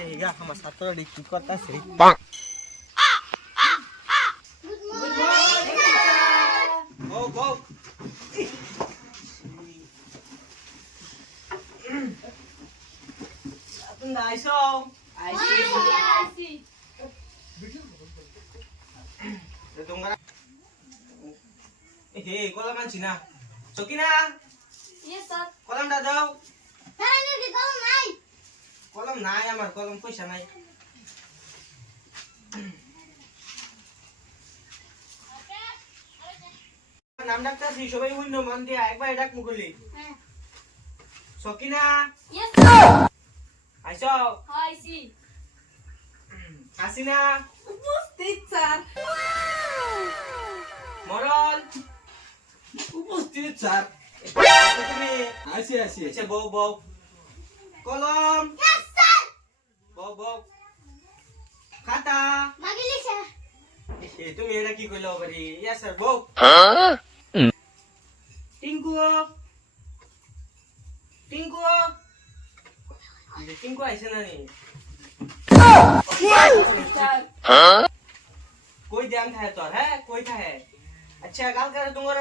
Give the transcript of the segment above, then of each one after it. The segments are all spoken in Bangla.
Higa sama satu di kota sih. Go. Nice oh. I see. Tunggu. Kolam mancina. Sokina. Yes sir. Kolam dah jauh. Caranya di kolam naik. Kolam নাই আমার কলম পয়সা নাই নাম ডাকতাছি সবাই হইল মন দিয়া একবার ডাক মুকুলি হ্যাঁ সকিনা Yes sir. আইছো I see. হাসিনা উপস্থিত স্যার। মরল উপস্থিত স্যার। তুমি আসি আসি। আচ্ছা বউ কলম Yes sir. বউ খাতা Magilisha. তুমি এটা কি কইলো বাড়ি ইয়া স্যার বউ টিঙ্কু আইছে না নি কই ধ্যান থাকে তোর হ্যাঁ কই থাকে আচ্ছা কালকে তোমার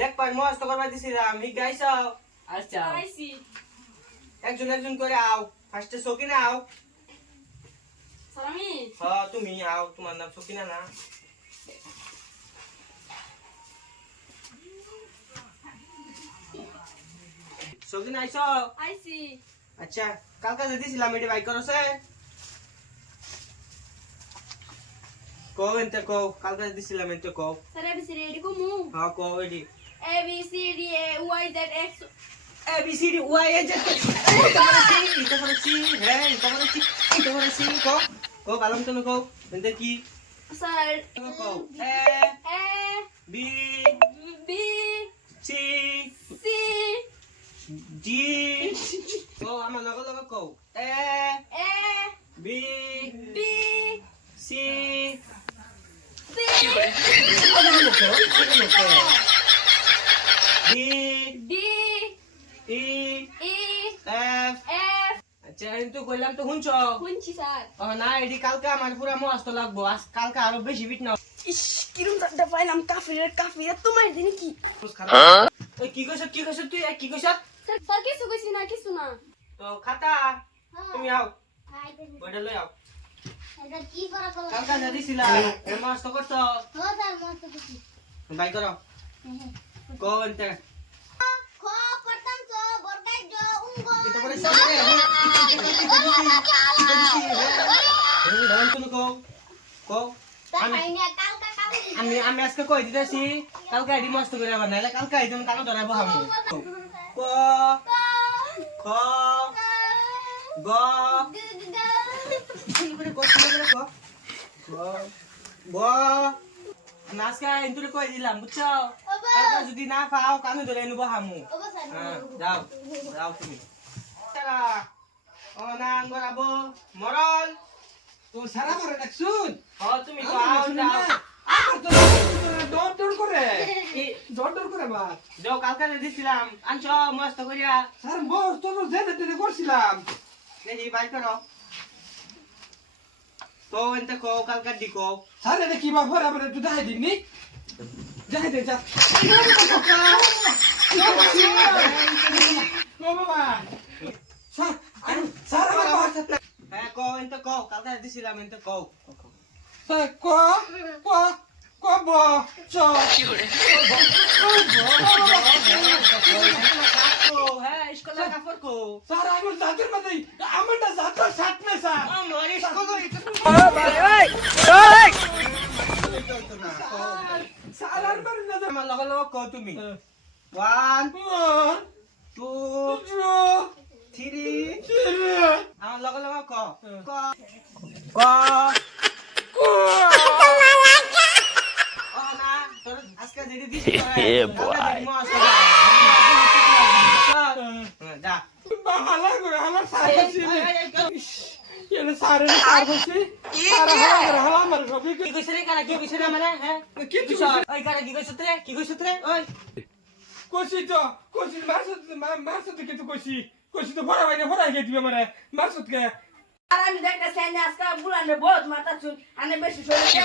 লেখ পাই মস্ত করবা দিছিলাম হি গাইছ আচ্ছা I see. একজন করে আও ফার্স্টে সকিনা আও স্যার আমি হ্যাঁ তুমি আও তোমার নাম সকিনা না সকিনা আইছ I see. আচ্ছা কালকে যে দিছিলাম এটি বাইক করছে কও এনতে কও কালকে যে দিছিলাম এনতে কও স্যার ABCD রেডি কমু হ্যাঁ কও এটি ABCD Y Z X A B C D Y A Z এটা মানে সি হ্যাঁ এটা মানে সি কও বালাম তো কও এনতে কি স্যার কও A A B B C C D কও আমার লগে কও A A B B C C D D E E F F আচ্ছা কিন্তু কইলাম তো শুনছো শুনছি স্যার না এডি কালকে আমার পুরা মস্ত লাগবো আজ কালকে আরো বেশি বিট না ইস কিরম চারটা পাইলাম কাফিরের তোমার দিন কি ওই কি কইছ তুই কি কইছ স্যার কিছু কইছি না কিছু না তো খাতা তুমি আও বড় লই আও এটা কি করা কল কালকে না দিছিলা মস্ত করছো ও স্যার মস্ত কিছু বাই করো কোনতে খ পড়তাম তো বরকাই জ উঙ্গ এটা করে সামনে তুমি কও আমি আজকে কই দিতেছি কালকে আইডি মস্ত করে বানাইলে কালকে আইডি কালো ধরাবো আমি ক খ গ গ নাচকা এন্তুরে কই দিলাম বুঝছো কালকে যদি না পাও কানে ধরে নিব হামু যাও তুমি তারা ও না গরাবো মরল তো সারা করে ডাকছুন। তুমি তো আও যাও আমার তো দৌড় করে। দৌড় করে মা। যাও কালকে দিছিলাম আনছো মস্ত করিয়া স্যার বস তো জেনে করছিলাম। দেখি বাই করো তো এনতে কও কালকে দি কও স্যার এটা কি ব্যাপার আমরা একটু দেখাই দিননি। দেখাই দে যা। বাবা স্যার স্যার আমার হ্যাঁ কও এনতে কও কালকে দিছিলাম এনতে কও স্যার ক ব চ হ্যাঁ স্কুলে কাপড় কো স্যার আমার জাতের মধ্যে আমার না জাতের সাথ না স্যার। আমার স্কুলে স্যার আর মারি না আমার লগে কও তুমি 1 2 3 আমার লগে ক ক ক না তোর আজকে যেদি দিছি যা হালা করে হালা স্যার বসি এনে স্যার বসি স্যার হালা আমার সবই কি কইছ রে কারা কি কইছ রে মানে হ্যাঁ কি ওই কারা কি কইছ রে ওই কইছি তো কইছি মারছত কিন্তু কইছি তো ভরা ভাই ভরা গিয়ে দিবে মানে মারছত কে আর আমি দেখতেছি আজকে বুলানে বহুত মাথা চুল আনে বেশি শরীরে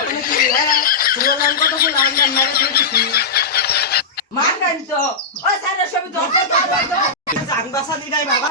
তোর কত ফুল আমরা মেরে খেয়েছি মাথান তো ও সারা সবই ধরতে জান বাসা দিদাই বাবা